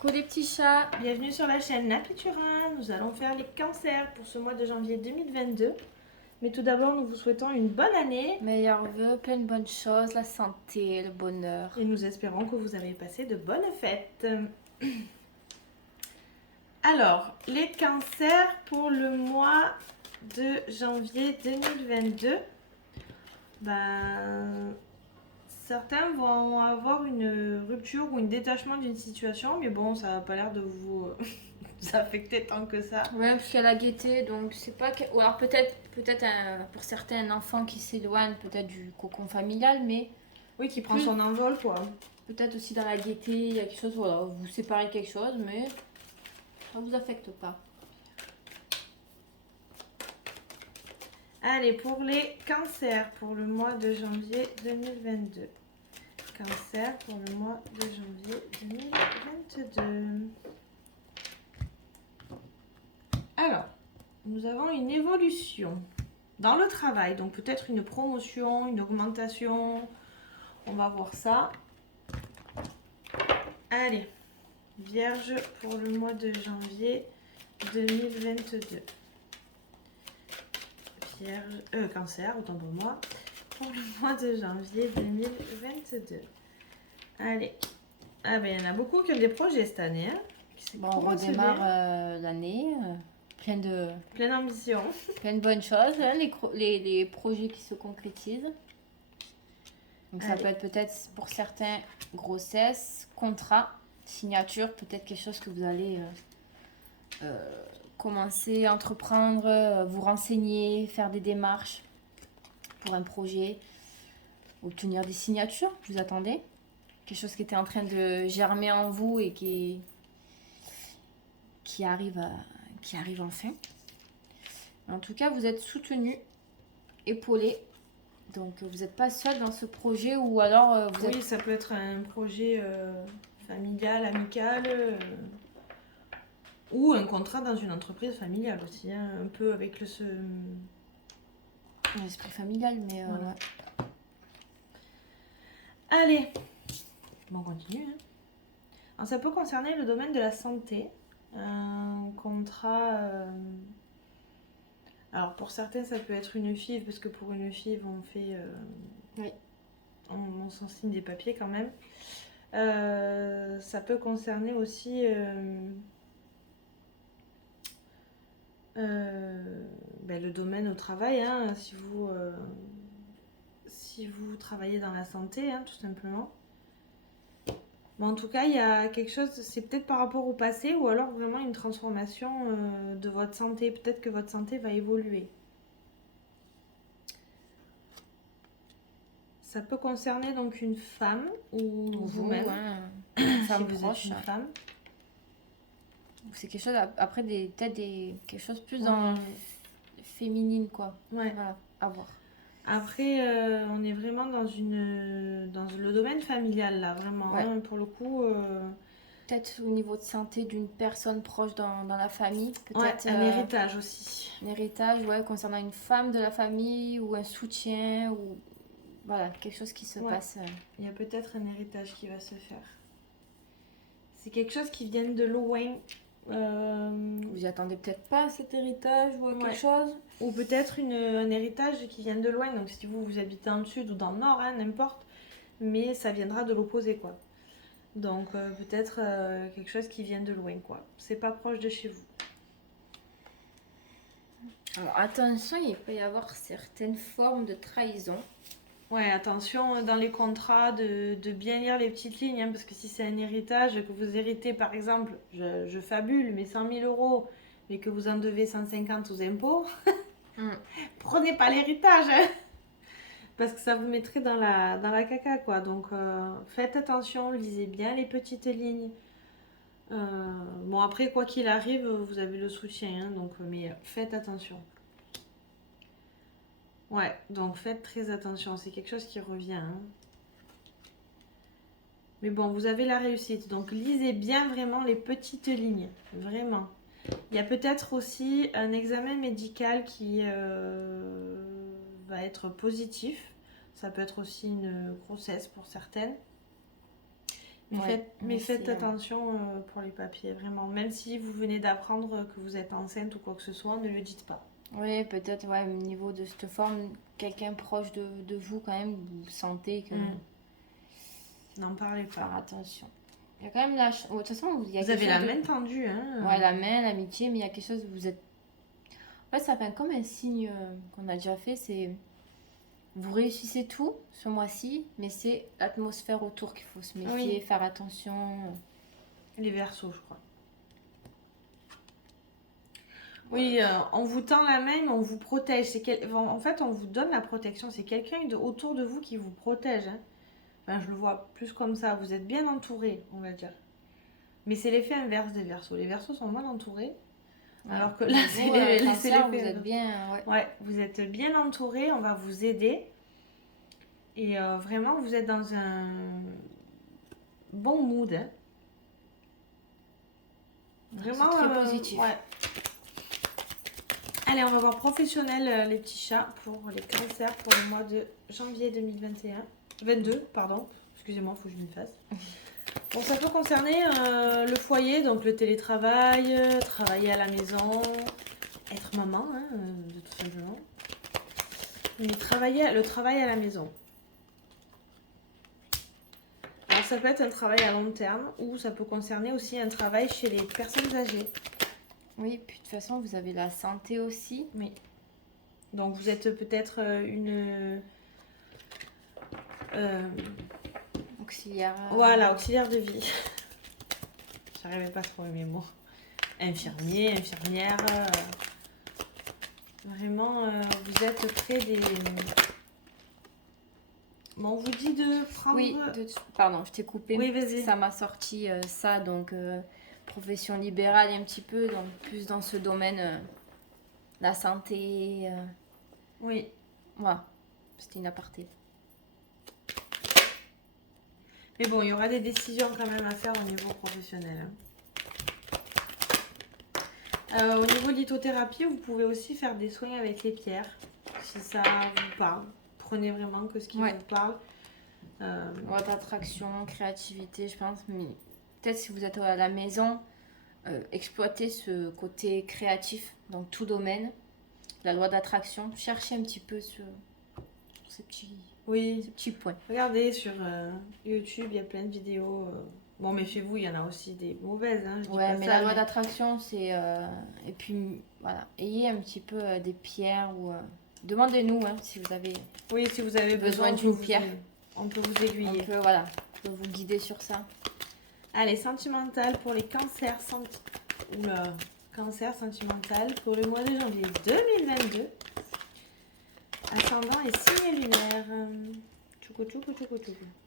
Coucou les petits chats. Bienvenue sur la chaîne Napiturin. Nous allons faire les cancers pour ce mois de janvier 2022. Mais tout d'abord, nous vous souhaitons une bonne année. Meilleurs vœux, plein de bonnes choses, la santé, le bonheur. Et nous espérons que vous avez passé de bonnes fêtes. Alors, les cancers pour le mois de janvier 2022. Certains vont avoir une rupture ou un détachement d'une situation, mais bon, ça n'a pas l'air de vous affecter tant que ça. Ouais, parce qu'il y a la gaieté, donc c'est pas... Ou alors peut-être pour certains, un enfant qui s'éloigne peut-être du cocon familial, mais... Oui, qui prend son envol, quoi. Peut-être aussi dans la gaieté, il y a quelque chose, voilà, vous séparez quelque chose, mais ça vous affecte pas. Allez, pour les cancers pour le mois de janvier 2022. Cancer pour le mois de janvier 2022. Alors, nous avons une évolution dans le travail. Donc peut-être une promotion, une augmentation. On va voir ça. Allez, Vierge pour le mois de janvier 2022. Cancer, autant pour moi, pour le mois de janvier 2022. Allez. Ah ben il y en a beaucoup qui ont des projets cette année. Hein, bon, on redémarre l'année, pleine d'ambition. Plein de bonnes choses, hein, les projets qui se concrétisent. Donc ça peut être peut-être pour certains grossesse, contrat, signature, peut-être quelque chose que vous allez commencer à entreprendre, vous renseigner, faire des démarches pour un projet, obtenir des signatures, vous attendez. Quelque chose qui était en train de germer en vous et qui arrive enfin. En tout cas, vous êtes soutenu, épaulé. Donc, vous n'êtes pas seul dans ce projet ou alors vous êtes... Oui, ça peut être un projet familial, amical ou un contrat dans une entreprise familiale aussi. Hein, un peu avec l'esprit familial, mais... voilà. Ouais. Allez, bon, on continue. Hein. Alors, ça peut concerner le domaine de la santé. Un contrat... Alors pour certains ça peut être une FIV, parce que pour une FIV on fait... Oui. On s'en signe des papiers quand même. Ça peut concerner aussi le domaine au travail, hein, si vous travaillez dans la santé, hein, tout simplement. Bon, en tout cas, il y a quelque chose, c'est peut-être par rapport au passé ou alors vraiment une transformation de votre santé. Peut-être que votre santé va évoluer. Ça peut concerner donc une femme ou vous-même, une femme si vous proche. êtes une femme. C'est quelque chose, après, quelque chose plus dans féminine, quoi. Ouais. Voilà, à voir. Après, on est vraiment dans le domaine familial, là, vraiment. Ouais. Hein, pour le coup... Peut-être au niveau de santé d'une personne proche dans la famille. Peut-être un héritage aussi. Un héritage, ouais, concernant une femme de la famille ou un soutien ou... Voilà, quelque chose qui se passe. Il y a peut-être un héritage qui va se faire. C'est quelque chose qui vient de loin. Vous y attendez peut-être pas cet héritage ou quelque chose. Ou peut-être un héritage qui vient de loin. Donc si vous habitez dans le sud ou dans le nord, hein, n'importe. Mais ça viendra de l'opposé, quoi. Donc peut-être quelque chose qui vient de loin, quoi. C'est pas proche de chez vous. Alors attention, il peut y avoir certaines formes de trahison. Ouais, attention dans les contrats de bien lire les petites lignes, hein, parce que si c'est un héritage, que vous héritez par exemple, je fabule, mais 100 000 €, mais que vous en devez 150 aux impôts, prenez pas l'héritage, hein, parce que ça vous mettrait dans la caca, quoi. Donc faites attention, lisez bien les petites lignes. Bon, après, quoi qu'il arrive, vous avez le soutien, hein, donc, mais faites attention. Ouais, donc faites très attention, c'est quelque chose qui revient. Hein. Mais bon, vous avez la réussite, donc lisez bien vraiment les petites lignes, vraiment. Il y a peut-être aussi un examen médical qui va être positif. Ça peut être aussi une grossesse pour certaines. Mais faites attention pour les papiers, vraiment. Même si vous venez d'apprendre que vous êtes enceinte ou quoi que ce soit, ne le dites pas. Oui, peut-être, au niveau de cette forme, quelqu'un proche de vous, quand même, vous sentez que... N'en parlez pas. Faire attention. Il y a quand même la... De toute façon, il y a vous avez la main tendue, hein. Ouais, la main, l'amitié, mais il y a quelque chose, vous êtes... Ouais, ça fait comme un signe qu'on a déjà fait, c'est... Vous réussissez tout ce mois-ci, mais c'est l'atmosphère autour qu'il faut se méfier, faire attention. Les Verseaux, je crois. Oui, on vous tend la main, mais on vous protège. En fait, on vous donne la protection. C'est quelqu'un autour de vous qui vous protège. Hein. Enfin, je le vois plus comme ça. Vous êtes bien entouré, on va dire. Mais c'est l'effet inverse des Verseaux. Les Verseaux sont mal entourés. Ouais. Alors que là, c'est l'effet. Vous êtes bien... Ouais, vous êtes bien entouré. On va vous aider. Et vraiment, vous êtes dans un bon mood. Hein. Vraiment. C'est très positif. Ouais. Allez, on va voir professionnel les petits chats pour les cancers pour le mois de janvier 2021. 22, pardon. Excusez-moi, il faut que je m'y fasse. Bon, ça peut concerner le foyer, donc le télétravail, travailler à la maison, être maman, hein, de tout simplement. Mais le travail à la maison. Alors, ça peut être un travail à long terme ou ça peut concerner aussi un travail chez les personnes âgées. Oui, puis de toute façon, vous avez la santé aussi. Oui. Donc, vous êtes peut-être une... auxiliaire. Voilà, auxiliaire de vie. J'arrivais pas à trouver mes mots. Infirmier, infirmière. Vraiment, vous êtes près des... Bon, on vous dit de prendre... Oui, pardon, je t'ai coupé. Oui, vas-y. Ça m'a sorti ça, donc profession libérale un petit peu, donc plus dans ce domaine, la santé. Oui. Voilà, c'était une aparté. Mais bon, il y aura des décisions quand même à faire au niveau professionnel. Au niveau de lithothérapie, vous pouvez aussi faire des soins avec les pierres, si ça vous parle. Prenez vraiment que ce qui vous parle. Loi d'attraction, créativité, je pense. Mais peut-être si vous êtes à la maison, exploitez ce côté créatif dans tout domaine. La loi d'attraction, cherchez un petit peu sur ces petits points. Regardez sur YouTube, il y a plein de vidéos. Bon, mais chez vous, il y en a aussi des mauvaises. Hein, mais la loi d'attraction, c'est... et puis, voilà, ayez un petit peu des pierres ou... demandez-nous si vous avez... Oui, si vous avez besoin d'une pierre. On peut vous aiguiller. On peut vous guider sur ça. Allez, sentimental pour les cancers. Cancer sentimental pour le mois de janvier 2022. Ascendant et signe lunaire.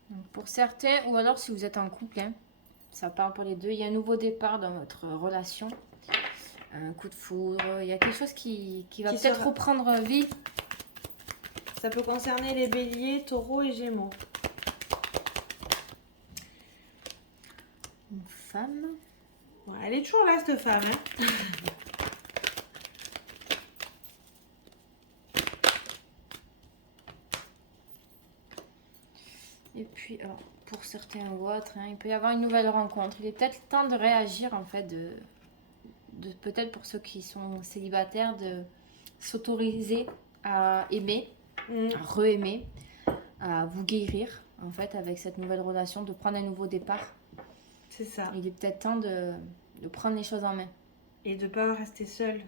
Donc, pour certains, ou alors si vous êtes en couple, ça parle pour les deux, il y a un nouveau départ dans votre relation. Un coup de foudre, il y a quelque chose qui va peut-être reprendre vie. Ça peut concerner les béliers, taureaux et gémeaux. Une femme. Ouais, elle est toujours là, cette femme. Hein. Et puis, alors, pour certains ou autres, il peut y avoir une nouvelle rencontre. Il est peut-être temps de réagir, en fait, peut-être pour ceux qui sont célibataires, de s'autoriser à aimer, à re-aimer, à vous guérir, en fait, avec cette nouvelle relation, de prendre un nouveau départ. C'est ça. Il est peut-être temps de prendre les choses en main. Et de ne pas rester seul.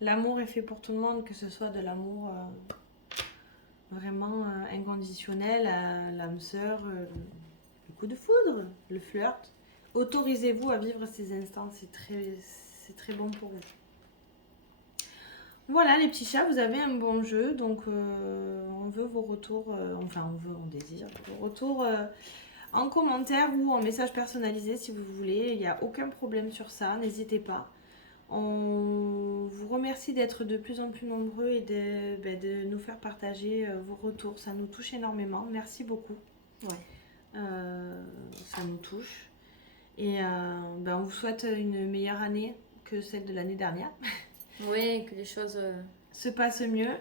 L'amour est fait pour tout le monde, que ce soit de l'amour vraiment inconditionnel à l'âme sœur, le coup de foudre, le flirt. Autorisez-vous à vivre ces instants, c'est très bon pour vous. Voilà les petits chats, vous avez un bon jeu, donc on veut vos retours, on désire vos retours en commentaire ou en message personnalisé si vous voulez. Il n'y a aucun problème sur ça, n'hésitez pas. On vous remercie d'être de plus en plus nombreux et de nous faire partager vos retours. Ça nous touche énormément. Merci beaucoup. Ouais. Ça nous touche. Et on vous souhaite une meilleure année que celle de l'année dernière. Oui, que les choses se passent mieux.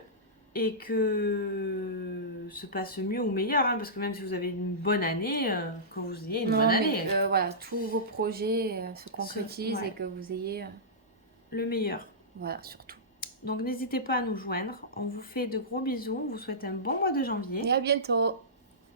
et que se passe mieux ou meilleur, hein, parce que même si vous avez une bonne année, que vous ayez une bonne année. Voilà, tous vos projets se concrétisent ouais. et que vous ayez, Le meilleur. voilà, surtout. Donc n'hésitez pas à nous joindre. On vous fait de gros bisous. On vous souhaite un bon mois de janvier. Et à bientôt.